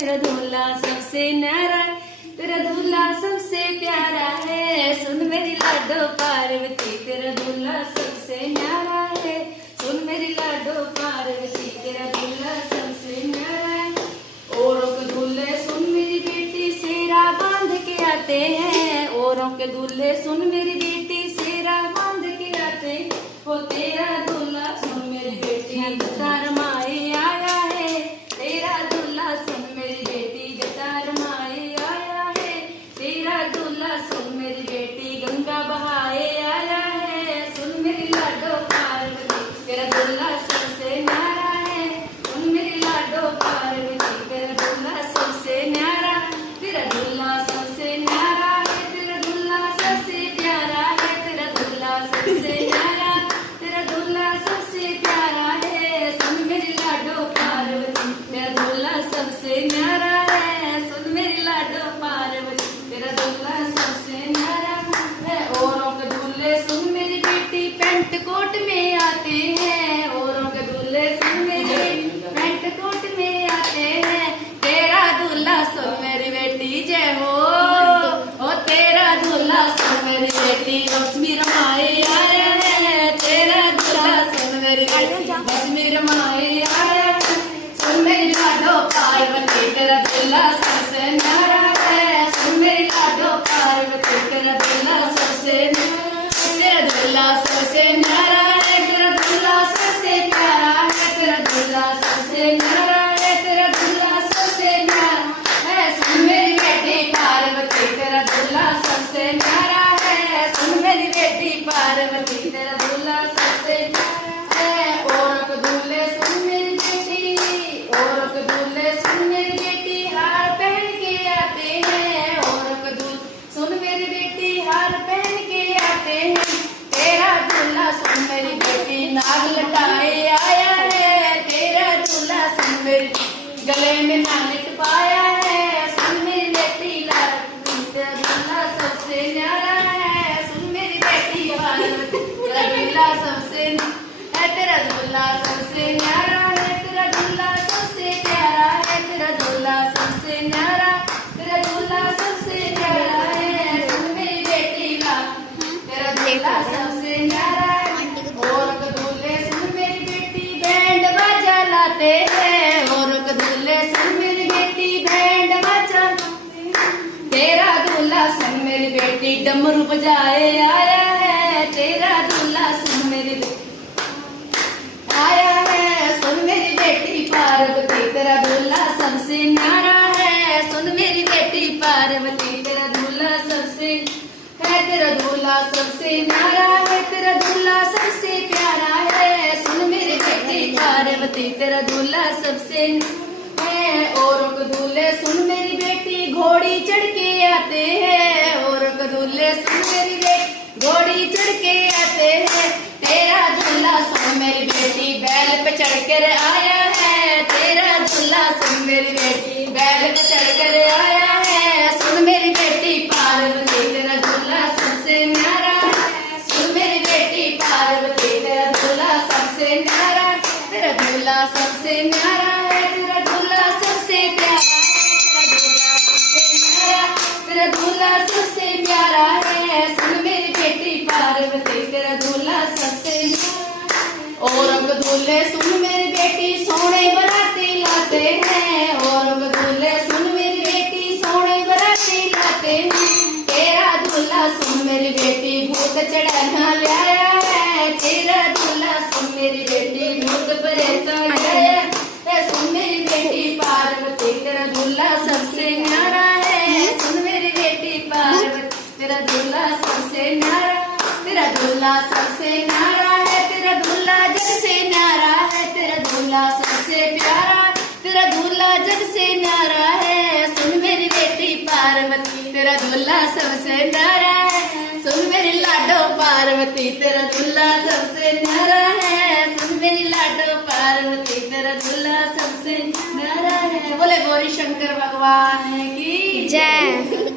तेरा दूल्हा सबसे न्यारा है, तेरा दूल्हा सबसे प्यारा है। सुन मेरी लाडो पार्वती, तेरा दूल्हा सबसे न्यारा है। सुन मेरी लाडो पार्वती, तेरा दूल्हा सबसे न्यारा है। औरों के दूल्हे सुन मेरी बेटी सेरा बांध के आते हैं। औरों के दूल्हे सुन मेरी बेटी सेरा बांध के आते हैं। वो तेरा दूल्हा सुन मेरी बेटी गतार माए आया है। तेरा दूल्हा सुन मेरी बेटी गतार माए आया है। तेरा दूल्हा सुन मेरी बेटी गंगा बहाए आया है। सुन मेरी लाडो पार्वती, तेरा दूल्हा सबसे न्यारा है। सुन मेरी लाडो पार्वती, तेरा दूल्हा सबसे न्यारा, तेरा दूल्हा सबसे न्यारा है। तेरा दूल्हा सबसे प्यारा है। तेरा दूल्हा सबसे न्यारा, तेरा दूल्हा सबसे प्यारा है। सुन मेरी लाडो पार्वती, तेरा दूल्हा सबसे न्यारा है। सुन मेरी लाडो पार्वती, तेरा दूल्हा सबसे न्यारा है। औरों के दूल्हे सुन मेरी बेटी पेंट कोट में आते हैं। औरों के दूल्हे सुन मेरी बेटी पेंट कोट में आते हैं। तेरा दूल्हा सुन मेरी बेटी जय हो। ओ तेरा दूल्हा सुन मेरी बेटी लक्ष्मी रमाए आया है। तेरा दूल्हा सुन मेरी बेटी लक्ष्मी रमाए आया है। सुन मेरी लाडो पार्वती, तेरा दूल्हा सबसे न्यारा है। सुन मेरी लाडो पार्वती, तेरा दूल्हा सबसे न्यारा, तेरा दूल्हा सबसे न्यारा है। तेरा दूल्हा सबसे प्यारा है। तेरा दूल्हा सबसे न्यारा है। तेरा दूल्हा सबसे न्यारा है। सुन मेरी बेटी पार्वती, तेरा दूल्हा सबसे न्यारा है। सुन मेरी बेटी पार्वती, तेरा दूल्हा सबसे न्यारा है। औरों के दूल्हे सुन मेरी बेटी, औरों के दूल्हे सुन मेरी बेटी हार पहन के आते हैं। औरों के दूल्हे सुन मेरी बेटी हार पहन के आते हैं। तेरा दूल्हा सुन मेरी बेटी नाग लटाए आया है। तेरा दूल्हा सुन मेरी गले में नागिन पाया है। सुन मेरी बेटी लाल, तेरा दूल्हा सबसे न्यारा है। सुन मेरी बेटी पार्वती, तेरा दूल्हा सबसे है। तेरा दूल्हा सबसे न्यारा है। तेरा दूल्हा सबसे प्यारा है। तेरा दूल्हा सबसे न्यारा, तेरा दूल्हा सबसे प्यारा है। सुन मेरी बेटी लाल, तेरा दूल्हा सबसे न्यारा है। और के दूल्हे सुन मेरी बेटी बैंड बाजा लाते हैं। और के दूल्हे सुन मेरी बेटी बैंड बाजा लाते हैं। तेरा दूल्हा सुन मेरी बेटी डमरू बजाए आया है। तेरा दूल्हा सुन मेरी बेटी आया है। सुन मेरी बेटी पार्वती, तेरा दूल्हा सबसे न्यारा है। सुन मेरी बेटी पार्वती, तेरा दूल्हा सबसे है। तेरा दूल्हा सबसे न्यारा है। तेरा दूल्हा सबसे प्यारा है। सुन मेरी बेटी पार्वती, तेरा दूल्हा सबसे है। औरों के दूल्हे सुन मेरी बेटी घोड़ी चढ़ के आते हैं। औरों के दूल्हे सुन मेरी बेटी घोड़ी चढ़ के आते हैं। तेरा दूल्हा सुन मेरी बेटी बैल पे चढ़ कर आया है। तेरा दूल्हा सुन मेरी बेटी बैल पे चढ़ कर आया है। सुन मेरी बेटी पार्वती, तेरा दूल्हा सबसे न्यारा है। सुन मेरी बेटी पार्वती, तेरा दूल्हा सबसे न्यारा, तेरा दूल्हा सबसे न्यारा है। तेरा दूल्हा सबसे प्यारा है। तेरा दूल्हा सबसे न्यारा, तेरा दूल्हा सबसे प्यारा है। सुन मेरी बेटी पार्वती, तेरा दूल्हा सबसे औरों के दूल्हे सुन मेरी बेटी सोने बराती लाते हैं। औरों के दूल्हे सुन मेरी बेटी सोने बराती लाते हैं। तेरा दूल्हा सुन मेरी बेटी भूत चढ़ाना लाया है। तेरा दूल्हा सुन मेरी बेटी भूत प्रेत लाया है। सुन मेरी बेटी पार्वती, तेरा दूल्हा सबसे न्यारा है। सुन मेरी बेटी पार्वती, तेरा दूल्हा सबसे न्यारा, तेरा दूल्हा सबसे न्यारा है। तेरा दूल्हा जग से न्यारा है। तेरा दूल्हा सबसे प्यारा, तेरा दूल्हा जग से न्यारा है। सुन मेरी बेटी पार्वती, तेरा दूल्हा सबसे न्यारा है। सुन मेरी लाडो पार्वती, तेरा दूल्हा सबसे न्यारा है। सुन मेरी लाडो पार्वती, तेरा दूल्हा सबसे न्यारा है। बोले गौरी शंकर भगवान की जय।